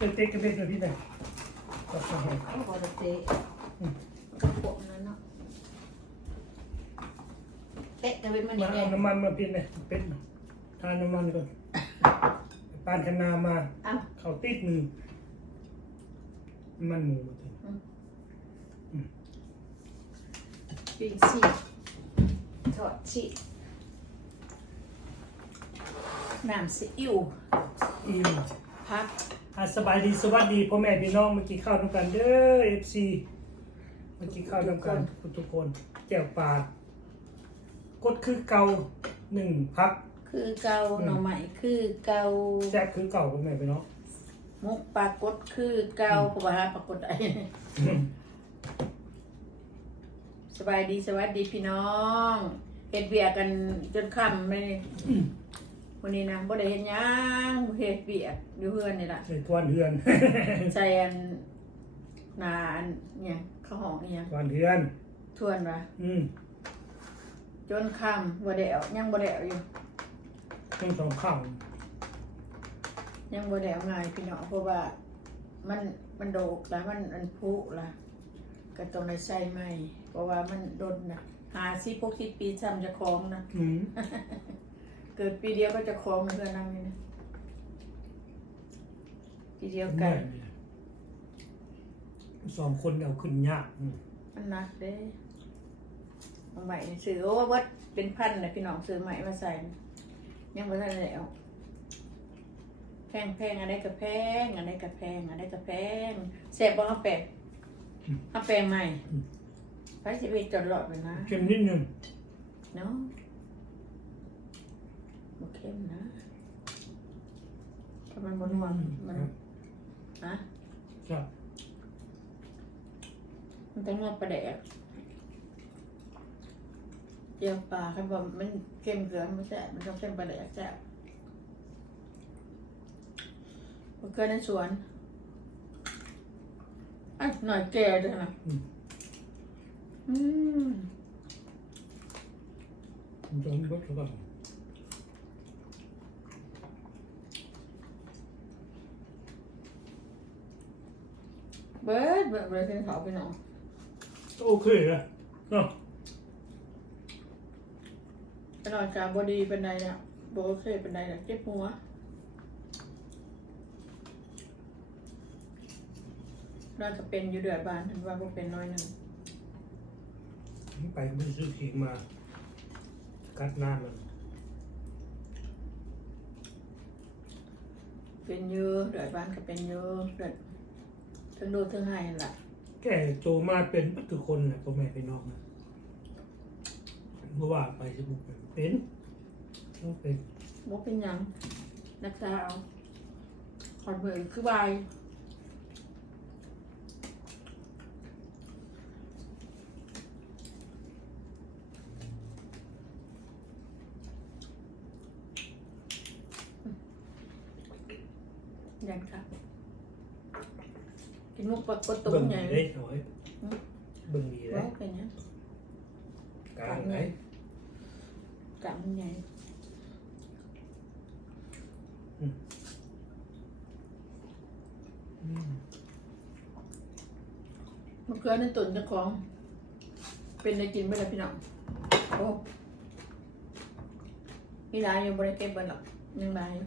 เป็นเต๊กกับเป็นแบบพี่ไหนก็ใช่เขาบอกจะเตะกระโปงนั้นเนาะเตะจะเป็นมันมายังไงเอาน้ำมันมาเป็นเลยเป็นทานน้ำมันก่อนปานคะนามา อ้าวเขาติดมือน้ำมันหมูมาถึงปีนชีถอดชีน้ำซีอิ๊วอิ่มพัก อะสบายดีสวัสดีพ่อแม่พี่น้องเมื่อกี้ข้าวน้ำกันเด้อเอฟซีเมื่อกี้ข้าวน้ำกันทุกคนแก้วปลากดคือเก่าหนึ่งพัก คือเกาหน่อไม้คือเกาแซ่บคือเก่าพ่อแม่พี่น้องมุกปลากดคือเกาเพราะว่าปลากดไอ้สบายดีสวัสดีพี่น้องเฮ็ดเบียกกันจนค่ำเลย วันนี้นะบ่ได้เฮ็ดหยังเฮ็ดเบียกอยู่เฮือนนี่ล่ะใส่ทวนเฮือน ใส่อันนาอันเนี่ยข้าวหอมเนี่ยทวนเฮือน ทวนวะอืมจนค่ำบ่ได้เอายังบ่ได้เอาอยู่ทั้งสองข้างยังบ่ได้เอาง่ายพี่น้องเพราะว่า มันมันโดกแล้วมันอันพุละก็ต้องได้ใส่ใหม่เพราะว่ามันโดนนะหาสิพวกคิดปีซ้ำจะคล้องนะอืม เกิดปีเดียวก็จะคล้องนะเพื่อนนั่งนี่นะปีเดียวกัแม่นเนี่ยสองคนเอาขึ้นยากอืมมันหนักเด้เอาใหม่นี่ซื้อโอ้วัดเป็นพันนะพี่น้องซื้อใหม่มาใส่นะยังบ่ทันได้เอาแพงแพงอะไรกับแพงอะไรกับแพงอะไรกับแพงแซ่บบ่เอาแปะเอาแปะใหม่ไปสิไปจอดรอดไปนะเค็มนิดนึงเนาะบ่ เข้มนะถ้ามันบ่นัวมันฮะครับมันต้องนัวปลาแดกเจียวปลาคันบ่มันเข้มเกลือมันแซ่บมันต้องเข้มปลาแดกแซ่บบ่เกินในสวนไอ้ยหน่อยแก่ด้วยนะอืมอืมผมจะมีรสก่อนเบิด เบิดเบิดเป็นเขาไปหนองโอเคนะเนาะไปหน่อยกาบอดีเป็นไดอะบโอเคเป็นไดอะเจ็บหัวน่าจะเป็นอยู่เดือดบานถึงว่าบ่เป็นน้อยหนึ่งไปไม่ซื้อขิงมากัดหน้ามันเป็นเยอะเดือดบานก็เป็นเยอะเดือด ทั้งดูทั้งให้นั่นล่ะแก่โตมาเป็นทุกคนนะพ่อแม่พี่น้องนะเมื่อว่าไปสิบุกเป็นต้องเป็นบ่เป็นหยังนักษาเอาขอดเบิดคือบายยังค่ะ กินมุกปลากดตุ้เบิ่มงใหญ่ดีได้หน่อยเบิ่งดีได้ว่าเป็นยังกลางไหนกะมันใหญ่อืมมะเขือในตุ่นเจ้าของ เป็นได้กินไม่ได้พี่น้องโอ้มีหลายอยู่บริเก็บเบิดหรอกยังหลายอยู่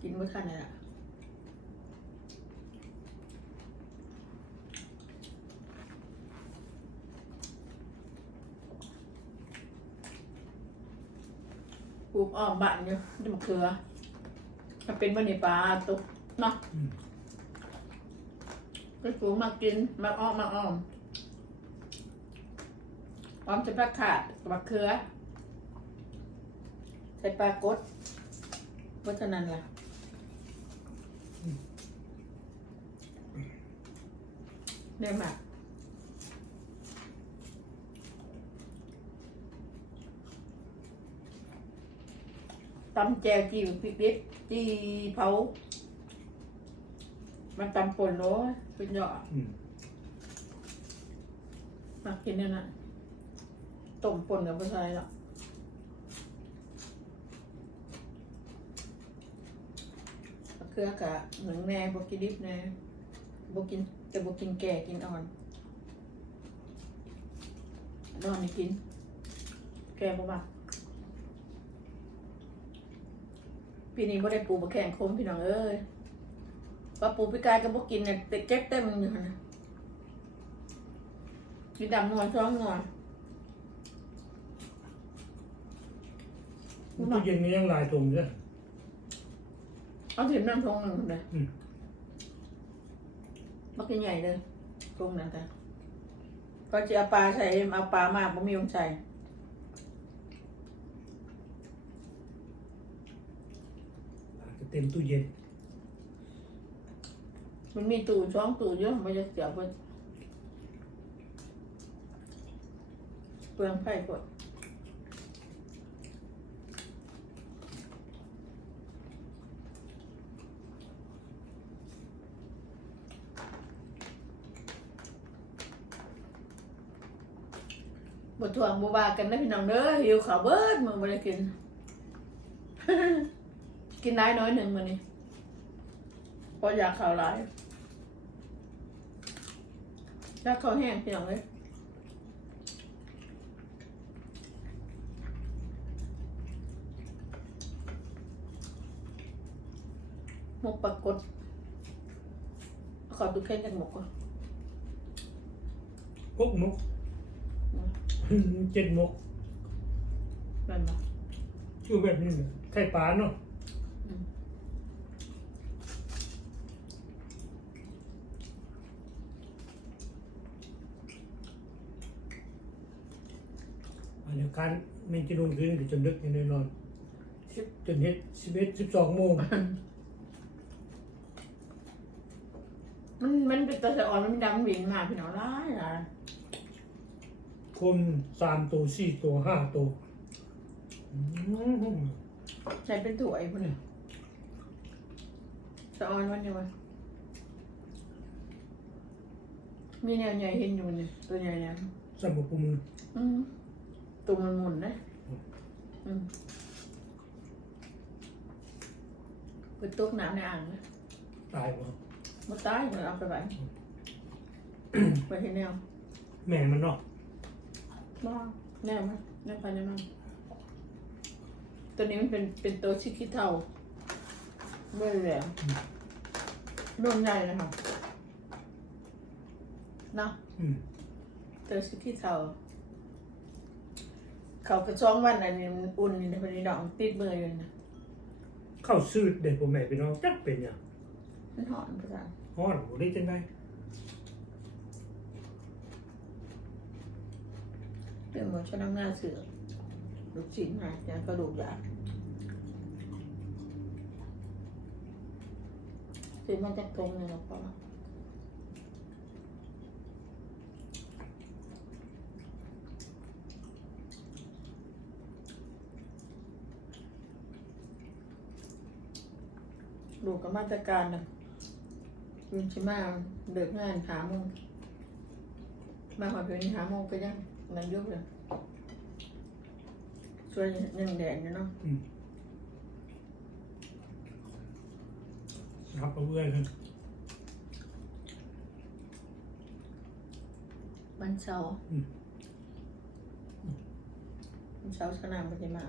กินไม่ทันเลยล่ะ ปลูกอ้อมบ้านอยู่นี่มะเขือถ้าเป็นบันในปลาตุกเนาะอืม ก็ปลูกมากินมาอ้อมมาอ้อมอ้อมจะปลาขาดกับมะเขือ ใส่ปลากดเพราะฉะนั้นล่ะได้มาก ตำแจวจีพริกดิบจีเผา มันตำป่นโร้เป็นยอดอืมมากินเนี่ยนะต้มป่นกับปลาไทยหรอกเคือกะหนึ่งแน่บกินดิบแน่บกินแต่บกินแก่กินอ่อนนอนนี่กิน แก่บ่บัก ปีนี้บ่ได้ปูบะแข่งคมพี่น้องเอ้ยปลาปูปีกายก็บ่กินเนี่ยแต่เก็บเต็มอยู่หั่นนะกินดำนวลช่องนวลตู้เย็นนี้ยังหลายถุงเลยเอาถิ่มน้ำทงหนึ่งเลยอืมบักกินใหญ่เลยทงนั่นแต่ก็จะเอาปลาใส่เอาปลามากบ่มีองใส่ จะ เต็มตู้เย็น มันมีตู้ช่องตู้เยอะมันจะเสียบเปลืองไฟกดบททวงบัวบากันนะพี่น้องเด้อหิวข้าวเบิดมึงไม่ได้กิน กินได้น้อยหนึ่งมื้อนี้เพราะอยากข้าวหลายอยากข้าวแห้งพี่น้องเลยหมกปลากดเอาขอดูแค่กันหมกก่อนพวกมุก เจ็ดมุกแม่นบ่ชื่อแบบนี้เลยไข่ปลาเนาะ อันนี้การมีกินลงคืนจนดึกอยู่ในนอนจนเฮ็ดสิบเอ็ดสิบสองโมงมันมันเป็นตัวสะอ่อนมันดำหวิ่งมาพี่น้องร้ายหลายคนสามตัวสี่ตัวห้าตัวอืมใช้เป็นถั่วไอ้พวกนี้สะออนวันนี้วะมีแนวใหญ่เห็นอยู่เนี่ยตัวใหญ่เนี่ยสมบูรณ์มืออืม ตัวมันหมุนนะ อืมเป็นตุกน้ำในอ่างนะตายบ่มันตายเดี๋ยวเอาไปไว้ไปเห็นแนวแม่มันเนาะบ้าแนวมั้ยแนวไปแนวมันตัวนี้มันเป็นเป็นตัวชิคิเทาเบื่อเลยอะรวมใหญ่เลยค่ะเนาะอืมเตอชิคิเทา เขากระช่องวันอันนี้มันอุ่นนี่นะพอดีดอกมันติดมือเลยนะเข้าซื้อเด็กผมแม่พี่น้องจักเป็นหยังมันหอนภาษาฮ้อนบ่ได้จังไดเรื่องมันชน้ำหน้าเสือลูกชิ้นหายยางกระดูกยาซื้อมาจากตรงเลยนะพ่อ ดูกับมาตรการนะยืนชิมาเดิกงานหาโมงมาหอดเป็นหาโมงก็ยังนั่นอยุบเลยช่วยหนึ่งแดดนะเนาะครับเอาเอื้อยกันวันเสาร์วันเสาร์สนามปฏิมา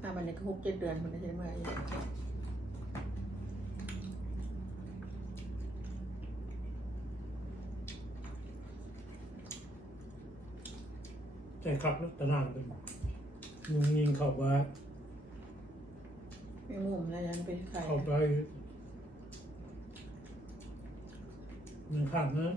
ถ้าวันนี้ก็หกเจ็ดเดือนมันจะได้มาอยู่ใจครับแล้วตะนางเป็นยุงยิงเข้าว่าไม่มุมแล้วยันเป็นใครเข้าไปหนึ่งข้างนะ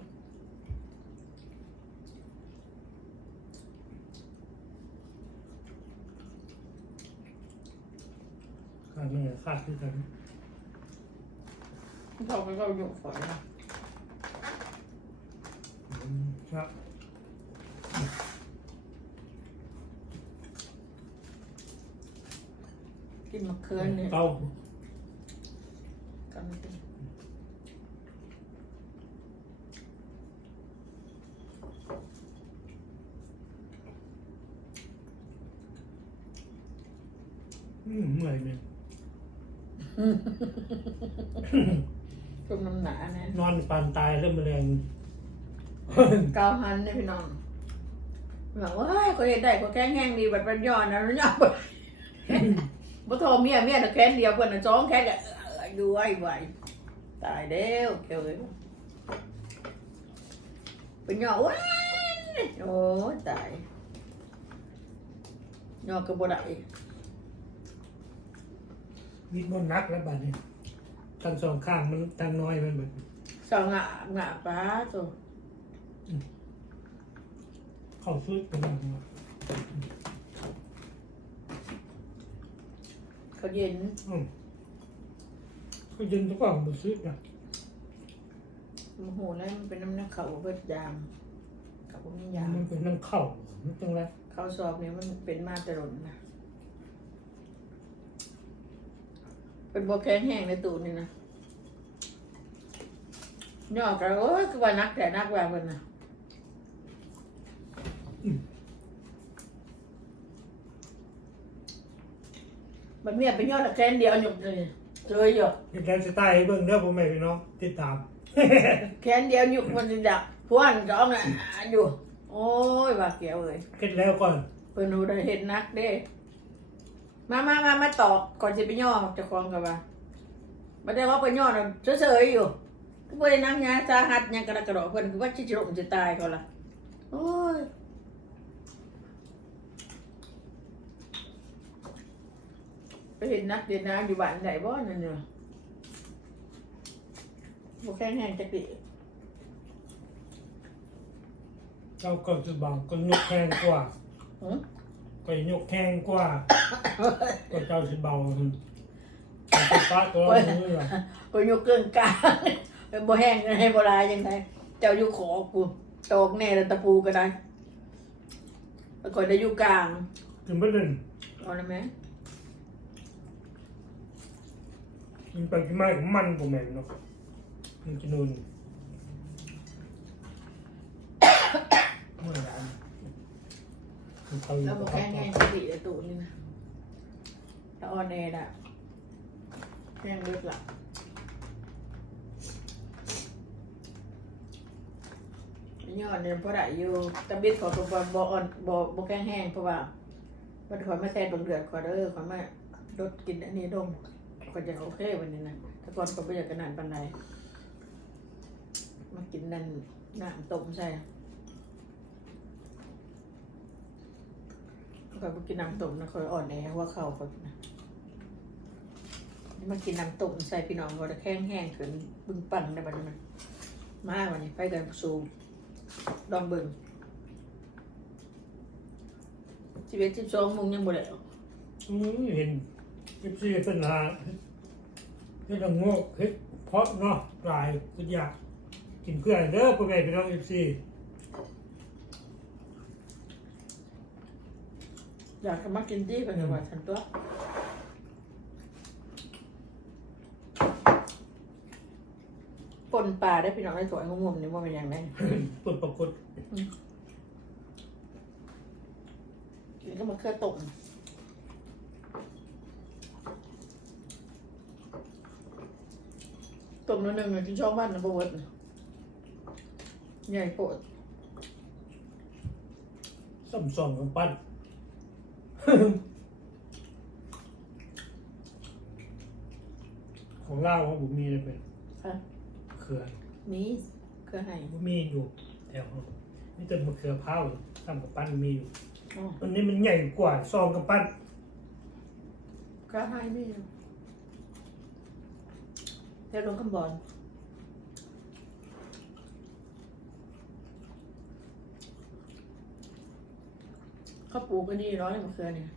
ข้างหนึงคาดที่กันเขาไปเขาอยู่ฝอยนะครับกินมะเขือเนี่ยเต้ากันกินอืมเมื่อยเนี่ยชุมน้ำหนานะนอนปานตายเริ่มแรงเกาหันเนี่ยพี่น้องบอกว่าก็เห็นได้ก็แข้งแห้งดีบัดบัดย้อนนะแล้วย้อนบ่บ่โทรเมียเมียน่ะแค้นเดียวเพิ่นน่ะสองแค้นก็เอ้ยดูไว้ไว้ตายแล้วเกี่ยวเลยเป็นย้อนว้ายโอ้ยตายย้อนก็บ่ได้ วิดมันนักแล้วบัดนี้ทั้งสองข้างมันทั้งน้อยมันแบบสองงะงะป้าตัวเข้าซื้อกันแล้วเขาเย็นอืมก็ยินทุกอย่างมันซื้อนะโมโหแล้วมันเป็นน้ำหนักเขาเบิดยามเขาบ่มียามมันเป็นน้ำเข้ามันจังไรเขาสอบเนี่ยมันเป็นมาแตลอดนะ เป็นโบแข็งแห้งในตูดนี่นะย่อกันโอ้ยคือว่านักแต่นักว่าเพิ่นนะมันเมียเป็นยอดละแค่นเดียวหยุดเลยเจออยู่เหตุการณ์สไตล์ให้เบิ่งเด้อผมแม่พี่น้องติดตามแค่นเดียวหยุดมันจะดักพวนก็เอาน่ะอยู่ โอ้ยว่าเกี่ยวเลยเก็ดแล้วก่อนเพิ่นรู้ได้เห็นนักเด้ มามามามาตอบก่อนจะไปย่อเจะคลองกับว่าบ่ได้ว่าไปย่อน่ะเฉยๆอยู่ก็บ่ได้นำยาสาหัสหยังกระดกกระดอกเพิ่นคือว่าสิจะลมจะตายเขาล่ะโอ้ยไปเห็นนักเรียนน้ำอยู่บ้านไหนบ่นั่นเนี่ยบ่แข็งแห้งจักดิเจ้าก็จะบังก็ยกแข้งกว่าหึ ก็ยกแข้งกว่าก็เจ้าสิเบาขึ้นก็ป้าก็ร้องมือเหรอก็อยู่เกินกลางเป็นบ่แห้งให้บ่ลายจังไดเจ้าอยู่ขอกูตอกแน่แล้วตะปูก็ได้แล้วก็ได้อยู่กลางถึงไม่เล่นเอาได้ไหมกินไปกินมาของมันผมแม่นเนาะมันกินนูนเมื่อไหร่มัน เขาอยู่แล้วบ่กับแข็งเขาแห้งจักดิไอ้ตูนี่นะถ้าออนแอร์น่ะแห้งเลือดละย้อนเนี่ยเพราะได้อยู่ตะบิดขอตัวบ่บ่อ่อนบ่บ่แข็งแห้งเพราะว่ามันขอยมาแซ่ดเดือดขอเด้อขอยมาลดกินอันนี้ดมก็จะโอเควันนี้นะแต่ก่อนก็บ่อยากกันนานปานใดมากินนั่นน้ำต้มใช่ ขอยบ่กินน้ำต้มนะขอยอ่อนแอว่าเข้าขอยนะมากินน้ำต้มใส่พี่น้องก็จะแข็งแห้งขึ้นบึ้งปั่นได้บัดนี้มันมาวันนี้ไปกันสู่ดองเบิ่งชีวิตสิบสองโมงยังบ่ได้ออกอืมเห็นเอฟซีเป็นหาเฮ็ดละโงกเฮ็ดเพาะเนาะหลายสุดอยากกินเพื่อนเด้อพ่อแม่พี่น้องเอฟ อยากจะมากินที่เป็นจังหวัดฉันตัวปนปลาได้พี่น้องได้สวยงงๆนี่ว่าเป็นอย่างไรปดปรากฏกินก็มาเครือตกต้มนิดนึงกินช่องบ้านนะบวชใหญ่โปดซ้ำซ้อนกับปั้น ของเล่าวของผมมีเลยเป็นค่ะ เขือมีเครือไห่ผมมีอยู่แถวนี่ต้นมะเขือเผาซ้ำกับปั้นมีอยู่อ๋ออันนี้มันใหญ่กว่าซองกับปั้นเครือไห่มีอยู่เดี๋ยวลงคำบอล เขาปลูกก็ดีร้อยมะเขือเนี่ย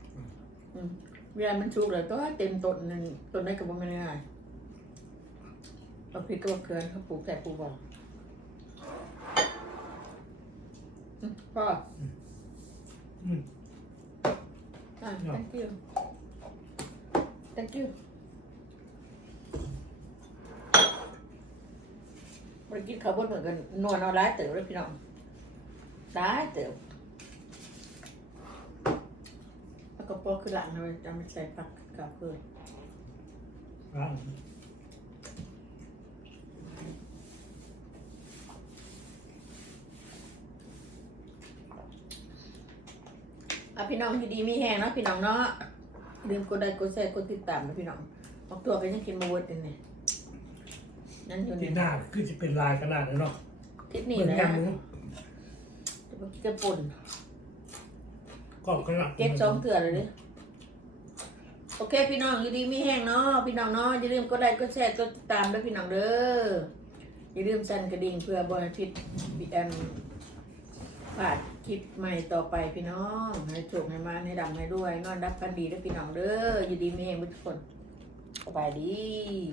อืมเวลามันชุกเลยก็เต็มต้นหนึ่งต้นได้กับมันง่ายเอาพริกกับมะเขือเขาปลูกแต่ปลูกบอกอืมพ่ออืมอะ thank you thank you บริกินข้าวบนเหมือนกันนวลเอาร้ายเต๋อเลยพี่น้องร้ายเต๋อ แล้วก็โปอกคือหลังเลยจะไม่ใส่ผักกับเพื่อนไปอะอะพี่น้องที่ดีมีแห้งเนาะพี่น้องเนาะอย่าลืมกดไลค์กดแชร์กดติดตามนะพี่น้องออกตัวก็ยังกินมาเวิร์ดเลยเนี่ยนั่นอยู่ทีนี่หน้าคือจะเป็นลายขนาดนั้นเนาะทิศนี่เหมือนนะกันหนูจะมากินกระปุ่น กรอบขนาดเก็บสองเกลือเลยดิโอเค พี่น้องอยู่ดีไมีแห้งเนาะพี่น้องเนาะอย่าลืมกดไลค์กดแชร์กดติดตามด้วยพี่น้องเด้ออย่าลืมสั่นกระดิ่งเพื่อบนอาทิตย์บีแอมพลาดคลิปใหม่ต่อไปพี่น้องให้โชคให้มาให้ดำให้ด้วยนอนรับกันดีด้วยพี่น้องเด้ออยู่ดีไมีแห้งทุกคนสบายดี